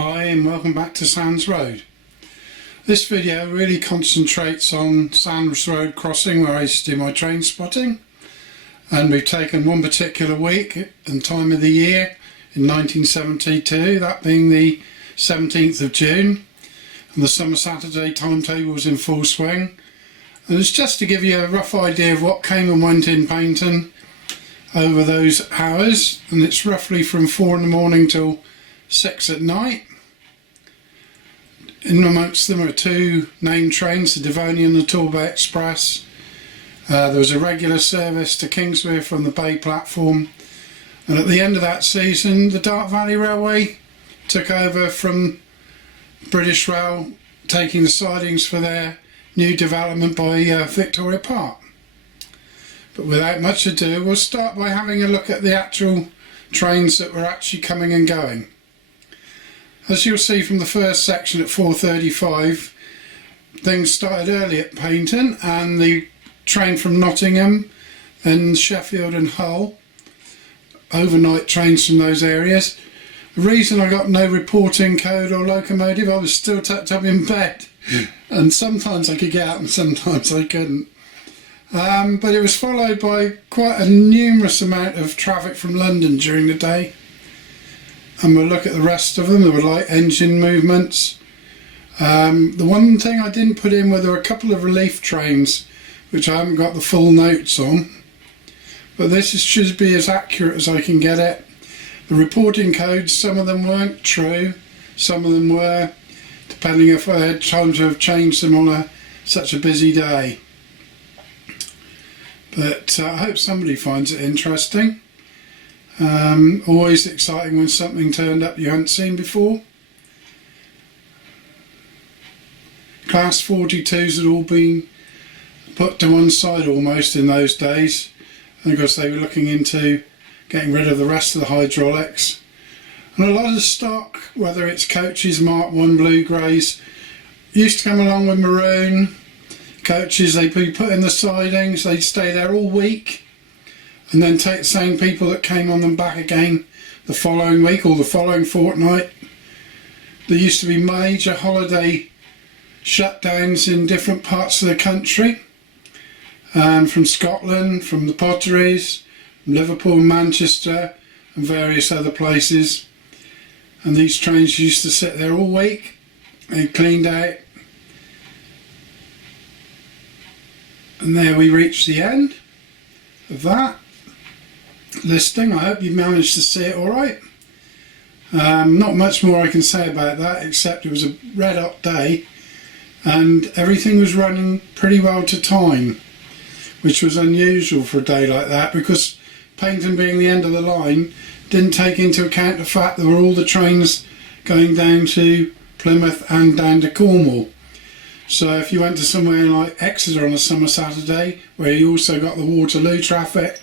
Hi and welcome back to Sands Road. This video really concentrates on Sands Road crossing where I used to do my train spotting, and we've taken one particular week and time of the year in 1972, that being the 17th of June, and the summer Saturday timetable was in full swing. And it's just to give you a rough idea of what came and went in PAIGNTON over those hours, and it's roughly from 4 in the morning till 6 at night. In amongst them are two named trains, the Devonian and the Torbay Express. There was a regular service to Kingswear from the Bay platform, and at the end of that season the Dart Valley Railway took over from British Rail, taking the sidings for their new development by Victoria Park. But without much ado, we'll start by having a look at the actual trains that were actually coming and going. As you'll see from the first section at 4:35, things started early at PAIGNTON, and the train from Nottingham and Sheffield and Hull, overnight trains from those areas. The reason I got no reporting code or locomotive, I was still tucked up in bed, and sometimes I could get out and sometimes I couldn't. But it was followed by quite a numerous amount of traffic from London during the day. And we'll look at the rest of them. There were light engine movements. The one thing I didn't put in were there were a couple of relief trains which I haven't got the full notes on, but this should be as accurate as I can get it. The reporting codes, some of them weren't true, some of them were, depending if I had time to have changed them on such a busy day. But I hope somebody finds it interesting. Always exciting when something turned up you hadn't seen before. Class 42s had all been put to one side almost in those days, and of course they were looking into getting rid of the rest of the hydraulics. And a lot of stock, whether it's coaches, Mark 1 blue greys, used to come along with maroon coaches. They'd be put in the sidings, they'd stay there all week, and then take the same people that came on them back again the following week or the following fortnight. There used to be major holiday shutdowns in different parts of the country, from Scotland, from the Potteries, from Liverpool, Manchester and various other places, and these trains used to sit there all week and cleaned out. And there we reach the end of that listing. I hope you managed to see it alright. Not much more I can say about that, except it was a red hot day and everything was running pretty well to time, which was unusual for a day like that, because PAIGNTON being the end of the line didn't take into account the fact there were all the trains going down to Plymouth and down to Cornwall. So if you went to somewhere like Exeter on a summer Saturday, where you also got the Waterloo traffic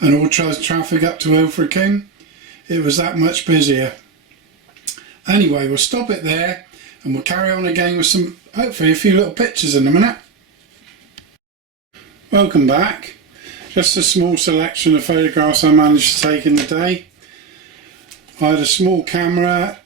and all traffic up to Ilfracombe, it was that much busier. Anyway, we'll stop it there and we'll carry on again with some, hopefully a few little pictures in a minute. Welcome back. Just a small selection of photographs I managed to take in the day. I had a small camera,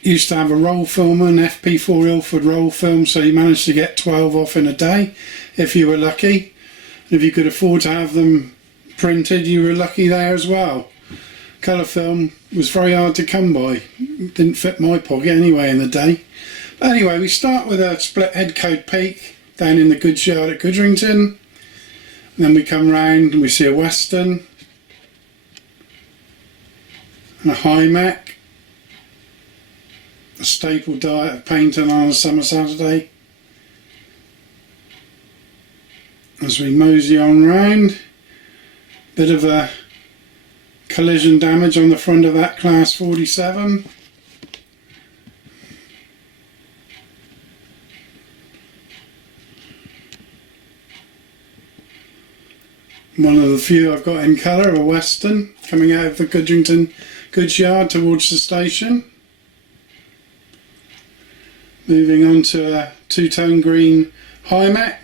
used to have a roll filmer, an FP4 Ilford roll film, so you managed to get 12 off in a day if you were lucky. And if you could afford to have them printed, you were lucky there as well. Colour film was very hard to come by, didn't fit my pocket anyway in the day. But anyway, we start with a split head code peak down in the goods yard at Goodrington, and then we come round and we see a Western and a high Mech, a staple diet of PAIGNTON on a summer Saturday. As we mosey on round, bit of a collision damage on the front of that class 47. One of the few I've got in colour, a Western, coming out of the Goodrington goods yard towards the station. Moving on to a two-tone green high Mech.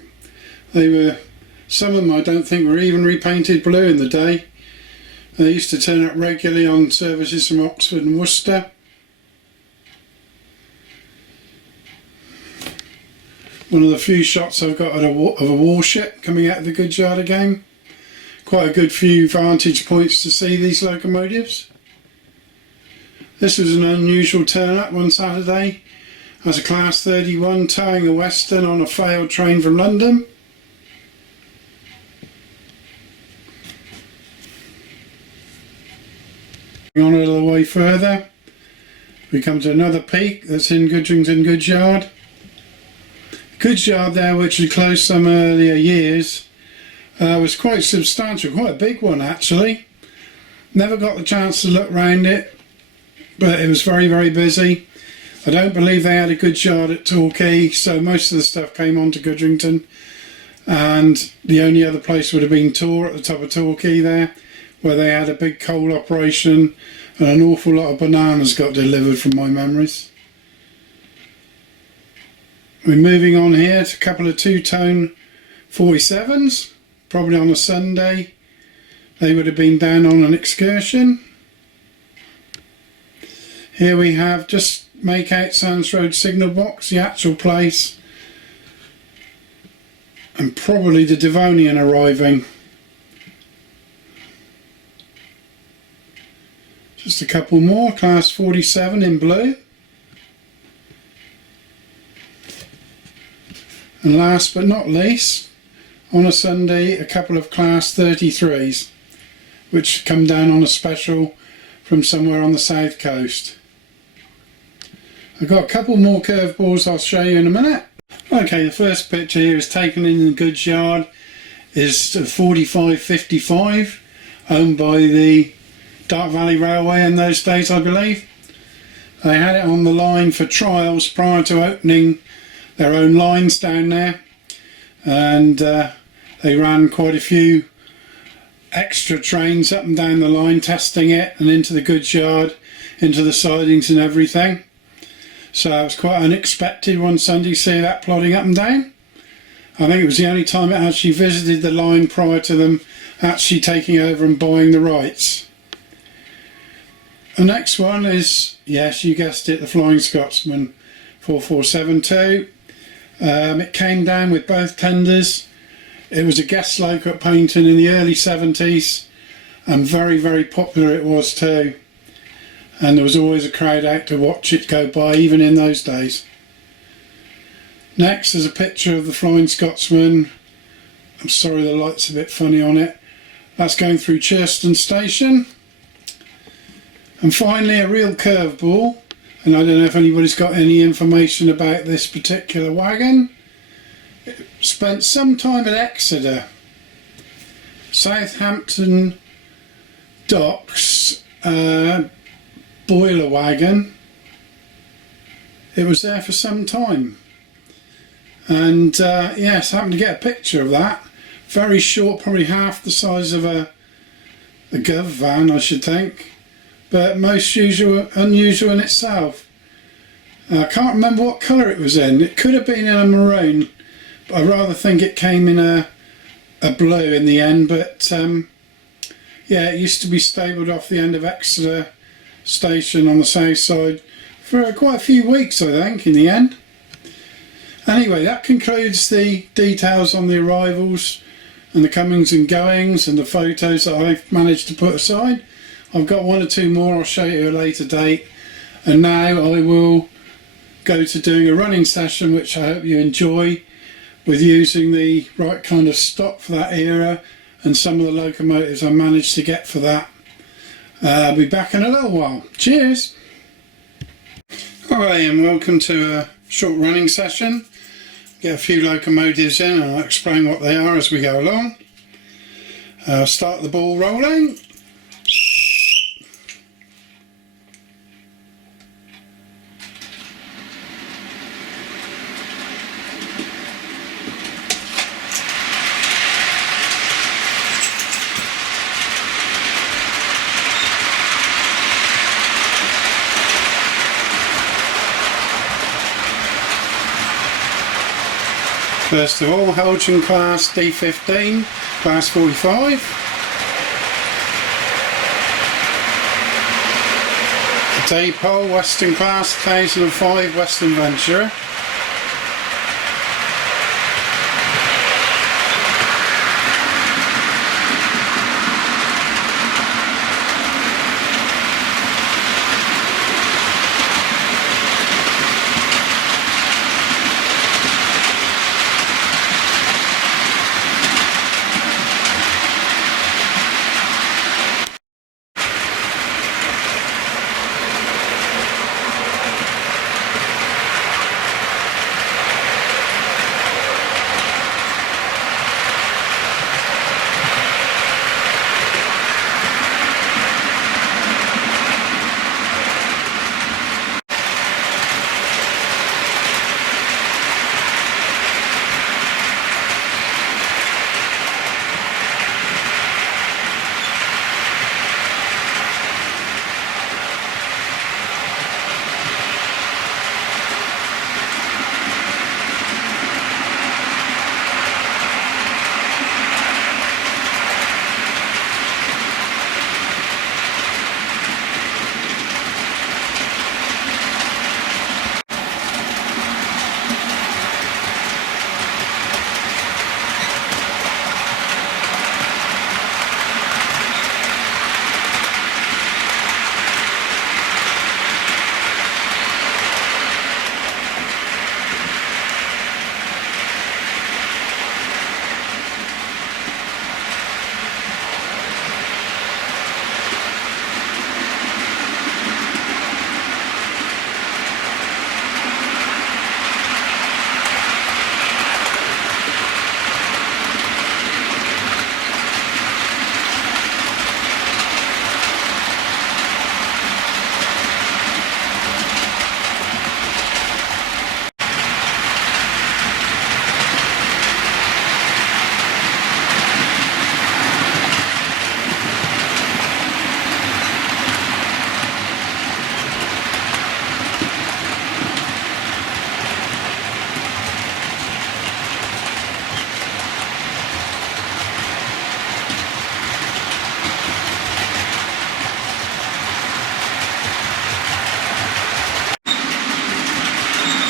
They were, some of them I don't think were even repainted blue in the day. They used to turn up regularly on services from Oxford and Worcester. One of the few shots I've got of a warship coming out of the goods yard again. Quite a good few vantage points to see these locomotives. This was an unusual turn up one Saturday as a Class 31 towing a Western on a failed train from London. On a little way further, we come to another peak that's in Goodrington Goods Yard. Goods Yard there, which was closed some earlier years, was quite substantial, quite a big one actually. Never got the chance to look round it, but it was very, very busy. I don't believe they had a goods yard at Torquay, so most of the stuff came on to Goodrington, and the only other place would have been Tor at the top of Torquay there, where they had a big coal operation and an awful lot of bananas got delivered from my memories. We're moving on here to a couple of two-tone 47s, probably on a Sunday. They would have been down on an excursion. Here we have, just make out Sands Road signal box, the actual place, and probably the Devonian arriving. Just a couple more, Class 47 in blue. And last but not least, on a Sunday, a couple of Class 33s, which come down on a special from somewhere on the south coast. I've got a couple more curveballs I'll show you in a minute. Okay, the first picture here is taken in the goods yard. Is a 4555, owned by the Dark Valley Railway in those days, I believe. They had it on the line for trials prior to opening their own lines down there, and they ran quite a few extra trains up and down the line testing it, and into the goods yard, into the sidings and everything. So it was quite unexpected one Sunday to see that plodding up and down. I think it was the only time it actually visited the line prior to them actually taking over and buying the rights. The next one is, yes, you guessed it, the Flying Scotsman 4472. It came down with both tenders. It was a guest loc at PAIGNTON in the early 70s, and very, very popular it was too. And there was always a crowd out to watch it go by, even in those days. Next is a picture of the Flying Scotsman. I'm sorry the light's a bit funny on it. That's going through Churston Station. And finally a real curveball, and I don't know if anybody's got any information about this particular wagon. It spent some time at Exeter, Southampton Docks, boiler wagon. It was there for some time, and yes, happened to get a picture of that. Very short, probably half the size of a Gov van, I should think, but most unusual in itself. I can't remember what colour it was in. It could have been in a maroon, but I rather think it came in a blue in the end. But yeah, it used to be stabled off the end of Exeter Station on the south side for quite a few weeks, I think, in the end. Anyway, that concludes the details on the arrivals and the comings and goings and the photos that I've managed to put aside. I've got one or two more I'll show you at a later date, and now I will go to doing a running session, which I hope you enjoy, with using the right kind of stock for that era and some of the locomotives I managed to get for that. I'll be back in a little while. Cheers! Alright, and welcome to a short running session. Get a few locomotives in and I'll explain what they are as we go along. I'll start the ball rolling. First of all, HELJAN class D15, class 45. The DAPOL Western class 1005 Western Venture.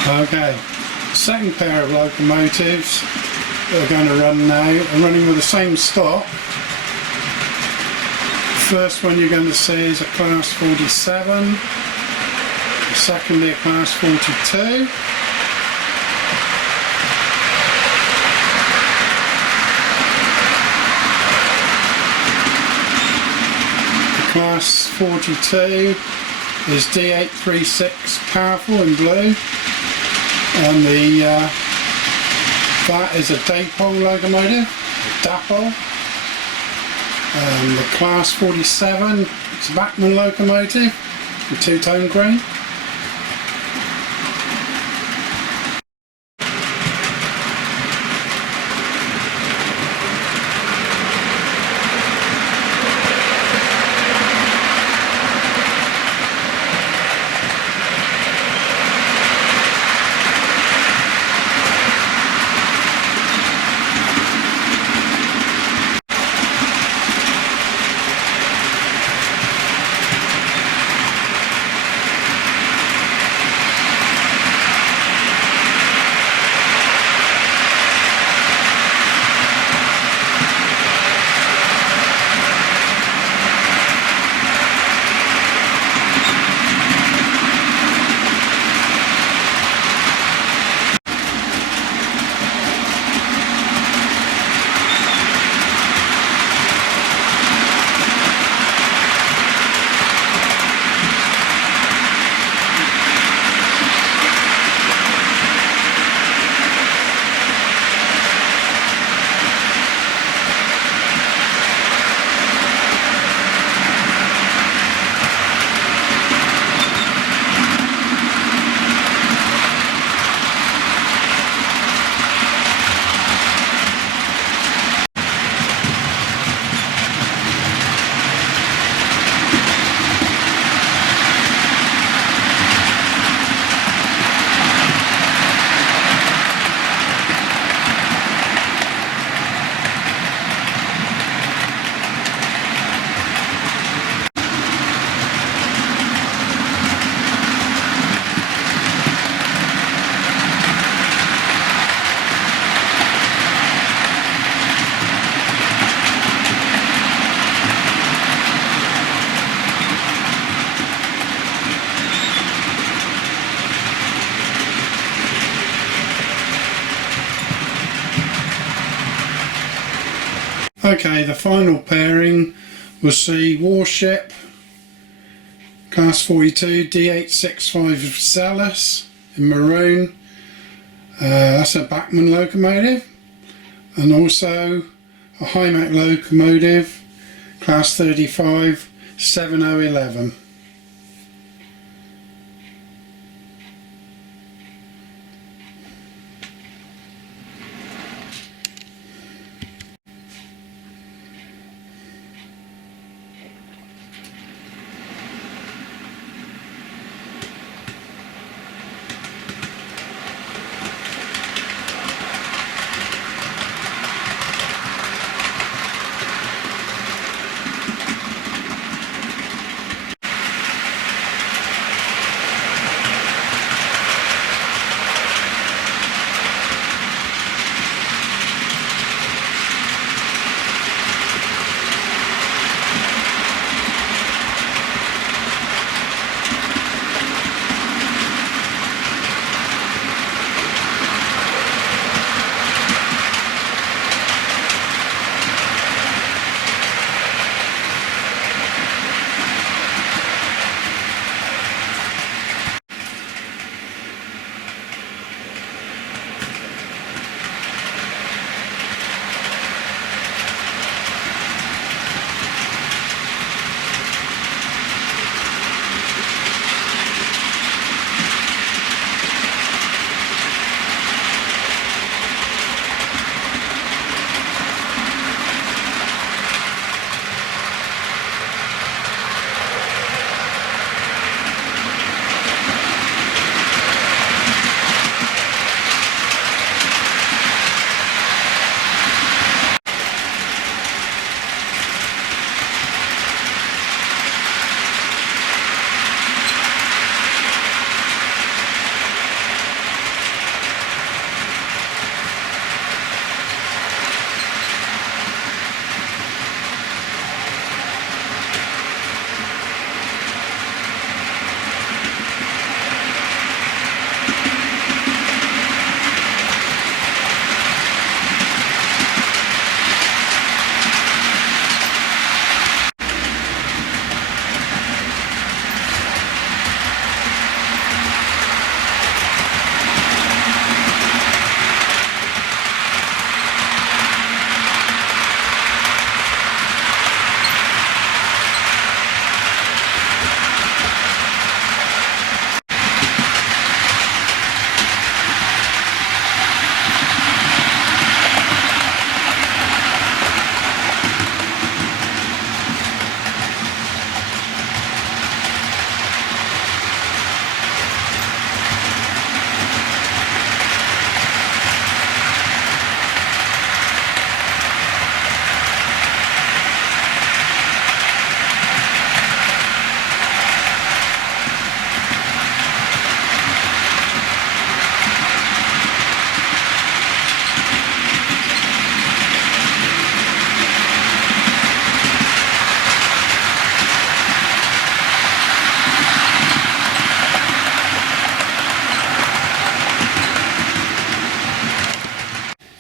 Okay, second pair of locomotives that are going to run now are running with the same stock. First one you're going to see is a class 47, the second a class 42. The class 42 is D836 powerful in blue, and that is a DAPOL locomotive, a DAPOL. The class 47, it's a BACHMANN locomotive, in two-tone green. Okay, the final pairing will see Warship, class 42, D865 Zealous in maroon. That's a BACHMANN locomotive, and also a Hymac locomotive, class 35, 7011.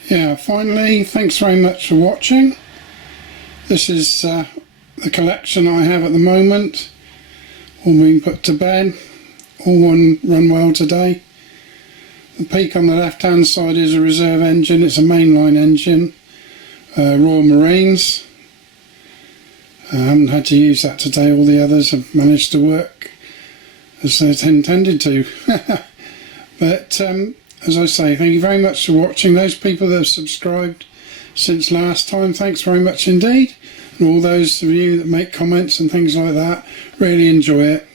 yeah, finally, thanks very much for watching. This is the collection I have at the moment, all being put to bed, all run well today. The peak on the left hand side is a reserve engine, it's a mainline engine, Royal Marines. I haven't had to use that today, all the others have managed to work as they're intended to. But as I say, thank you very much for watching. Those people that have subscribed since last time, thanks very much indeed. And all those of you that make comments and things like that, really enjoy it.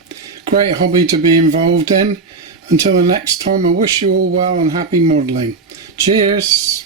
Great hobby to be involved in. Until the next time, I wish you all well and happy modelling. Cheers!